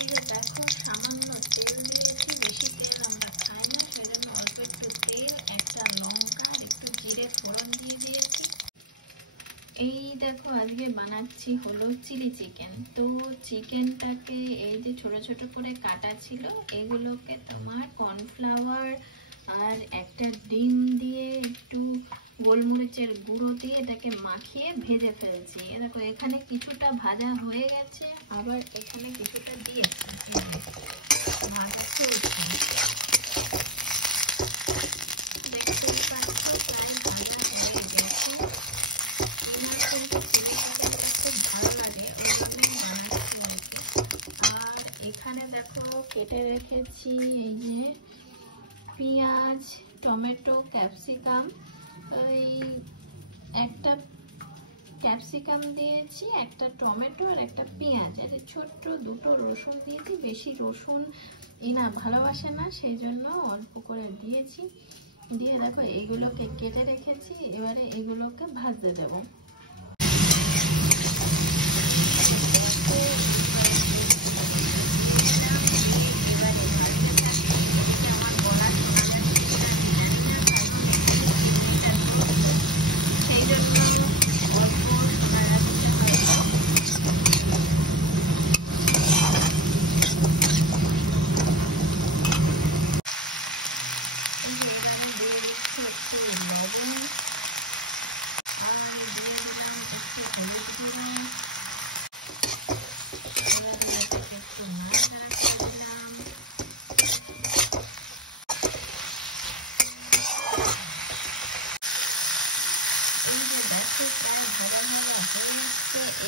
এই যে দেখো সামান্য তেল দিয়েছি, বেশি তেল আমরা খাই না, সেজন্য অল্প একটু তেল, একটা লঙ্কা আর একটু জিরে ফোড়ন দিয়ে দিয়েছি। এই দেখো আজকে বানাচ্ছি হলো চিলি চিকেন। তো চিকেনটাকে এই যে ছোট ছোট করে কাটা ছিল, এগুলোকে তোমার কর্নফ্লাওয়ার আর একটা ডিম দিয়ে একটু গোলমরিচের গুঁড়ো দিয়ে এটাকে মাখিয়ে ভেজে ফেলছি। দেখো এখানে কিছুটা ভাজা হয়ে গেছে, আবার এখানে কিছুটা দিয়েছি, ভাজা চলছে। দেখতেই পাচ্ছ প্রায় ভাজা হয়ে গেছে। আমার কিন্তু চিলি চিকেনটা খুব ভালো লাগে, ওই জন্যই বানাচ্ছি আর কি। আর এখানে দেখো কেটে রেখেছি এই যে পেঁয়াজ, টমেটো, ক্যাপসিকাম। ওই একটা ক্যাপসিকাম দিয়েছি, একটা টমেটো আর একটা পেঁয়াজ, আর ছোট্ট দুটো রসুন দিয়েছি। বেশি রসুন ইনা ভালোবাসে না, সেই জন্য অল্প করে দিয়েছি। দিয়ে দেখো এগুলোকে কেটে রেখেছি, এবারে এগুলোকে ভাজতে দেবো।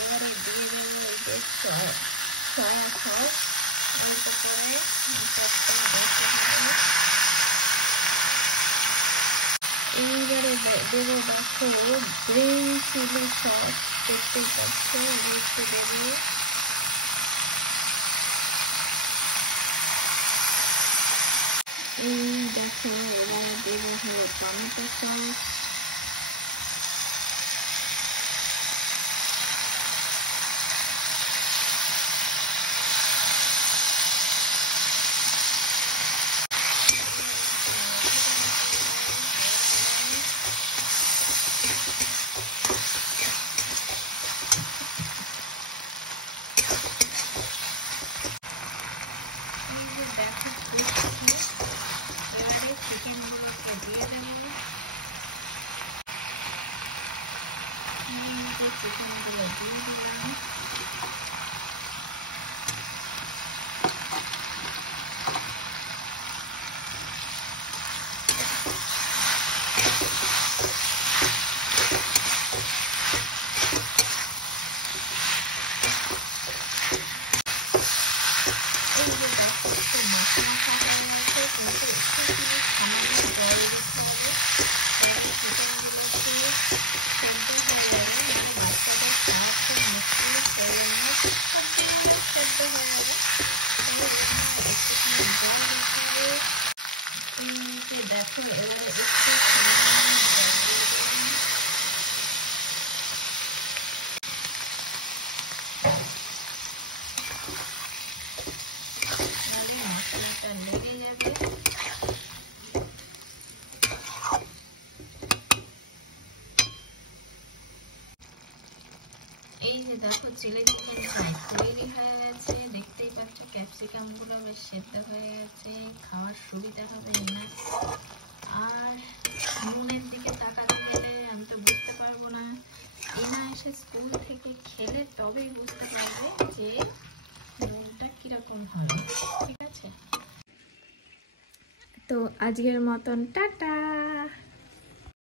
এবারে দিয়ে দেবো এই যে সয়া সস, অল্প করে এইবারে দেবো দেখো গ্রিন চিলি সস, দেখতেই পাচ্ছ একটু দেবো। এই দেখো এবারে দেবো হলো টমেটো সস, এবারে চিকেনগুলোকে দিয়ে দেবো। চিকেনগুলো দিয়ে দিলাম। এই যে দেখো একটু মশলা খাওয়া হয়েছে, কিন্তু একটু সামান্য জল দিতে হবে। এবারে চিকেনগুলোকে সেদ্ধ হয়ে যাবে, মানে বাচ্চাদের খাওয়া খুব মুশকিল, সেই জন্য সেদ্ধ হয়ে যাবে। একটুখানি জল দিতে হবে। এই যে দেখো এবারে একটু মশলাটা লেগে যাবে। এই যে দেখো চিলি চিকেন প্রায় তৈরি হয়ে গেছে, দেখতেই পাচ্ছ ক্যাপসিকাম গুলো বেশ সেদ্ধ হয়ে গেছে, খাওয়ার সুবিধা হবে না। আর নুনের দিকে তাকাতে গেলে আমি তো বুঝতে পারবো না, এনা এসে স্কুল থেকে খেলে তবেই বুঝতে পারবে যে নুনটা কিরকম হবে। ঠিক আছে, তো আজকের মতন টাটা।